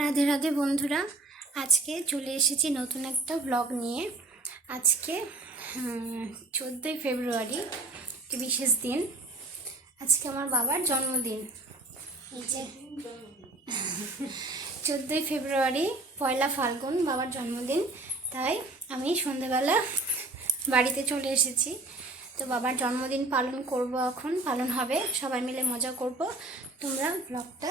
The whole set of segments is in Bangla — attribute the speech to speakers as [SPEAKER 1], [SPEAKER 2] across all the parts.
[SPEAKER 1] রাধে রাধে বন্ধুরা, আজকে চলে এসেছি নতুন একটা ব্লগ নিয়ে। আজকে চোদ্দোই ফেব্রুয়ারি, একটি বিশেষ দিন। আজকে আমার বাবার জন্মদিন। এই যে, চোদ্দোই ফেব্রুয়ারি, পয়লা ফাল্গুন, বাবার জন্মদিন। তাই আমি সন্ধেবেলা বাড়িতে চলে এসেছি। তো বাবার জন্মদিন পালন করব এখন, পালন হবে, সবাই মিলে মজা করব। তোমরা ব্লগটা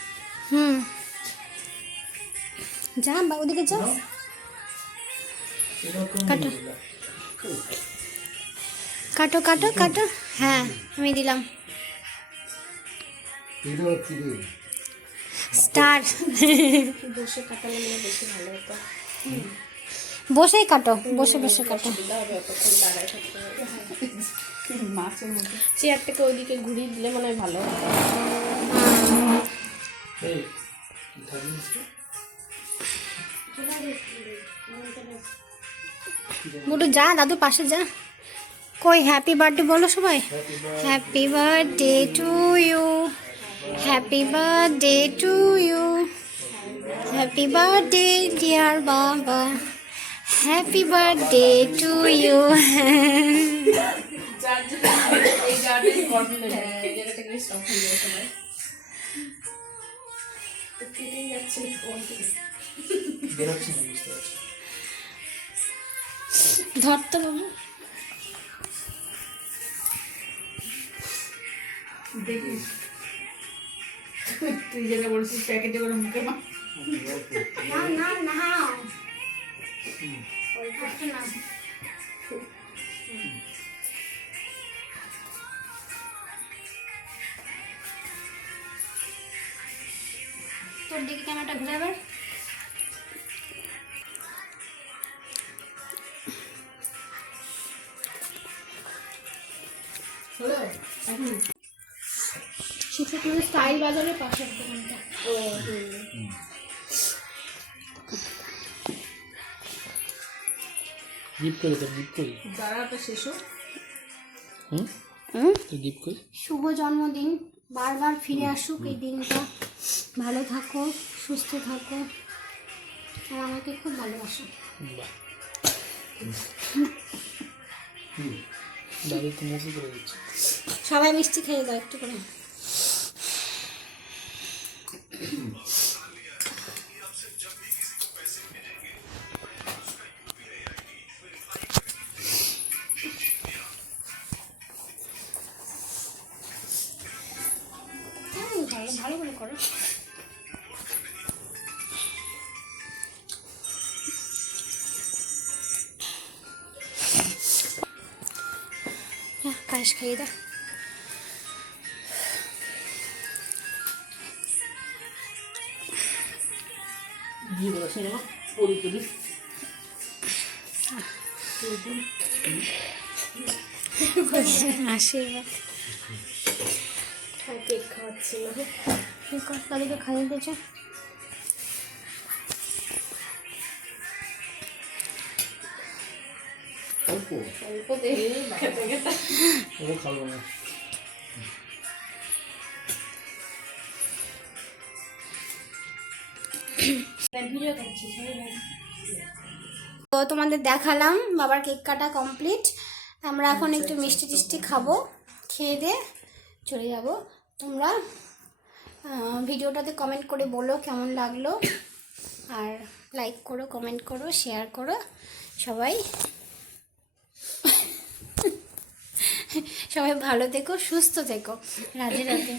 [SPEAKER 1] যা বা ওদিকে যা। কাটো। কাটো কাটো কাটো। হ্যাঁ আমি দিলাম। স্টার।
[SPEAKER 2] বসে কাটালে বেশি ভালো হতো।
[SPEAKER 1] বসেই কাটো বসে বসে কাটো।
[SPEAKER 2] চেয়ারটাকে ওইদিকে ঘুরিয়ে দিলে মনে হয় ভালো
[SPEAKER 1] বুটু যা দাদু পাশে যা। কই হ্যাপি বার্থডে বলো সবাই। Happy birthday to you happy birthday to you happy birthday dear বাবা হ্যাপি বার্থডে টু ইউ
[SPEAKER 2] যাচ্ছে
[SPEAKER 3] বেরোচ্ছি না বুঝতে পারছি
[SPEAKER 1] ধরতে বাবু
[SPEAKER 2] দেখিস। তুই যেটা বলছিস প্যাকেটে করে মুখে মা
[SPEAKER 1] না না না। তোর দিকে ক্যামেরাটা ঘুরে আবার। করে স্টাইল বাজারের পাশের দোকানটা।
[SPEAKER 2] ও হুম।
[SPEAKER 3] গিফট করে তোর গিফট করি।
[SPEAKER 2] দাঁড়াটা শেষ হোক।
[SPEAKER 3] হুম?
[SPEAKER 1] হুম?
[SPEAKER 3] তুই গিফট করি।
[SPEAKER 1] শুভ জন্মদিন। বারবার ফিরে আসুক এই দিনটা। ভালো থাকো সুস্থ থাকো। আর আমাকে খুব ভালোবাসো।
[SPEAKER 3] দাদু করে দিচ্ছে।
[SPEAKER 1] সবাই মিষ্টি খেয়ে দাও একটু করে। ভালো করে করো। পায়েস খাইয়ে দাও।
[SPEAKER 2] দিয়ে বলো সিনেমা পড়ি পড়ি
[SPEAKER 1] আশীর্বাদ
[SPEAKER 2] কেক খাওয়াচ্ছি না
[SPEAKER 1] ঠিক তাদেরকে খাইয়ে দিয়েছে
[SPEAKER 3] অল্প
[SPEAKER 2] অল্প
[SPEAKER 3] খাব না
[SPEAKER 1] তো তোমাদের দেখালাম বাবার কেক কাটা কমপ্লিট আমরা এখন একটু মিষ্টি টিষ্টি খাব খেয়ে দিয়ে চলে যাব। তোমরা ভিডিওটাতে কমেন্ট করে বলো কেমন লাগল আর লাইক করো কমেন্ট করো শেয়ার করো সবাই। সবাই ভালো থেকো সুস্থ থেকো। রাধে রাধে।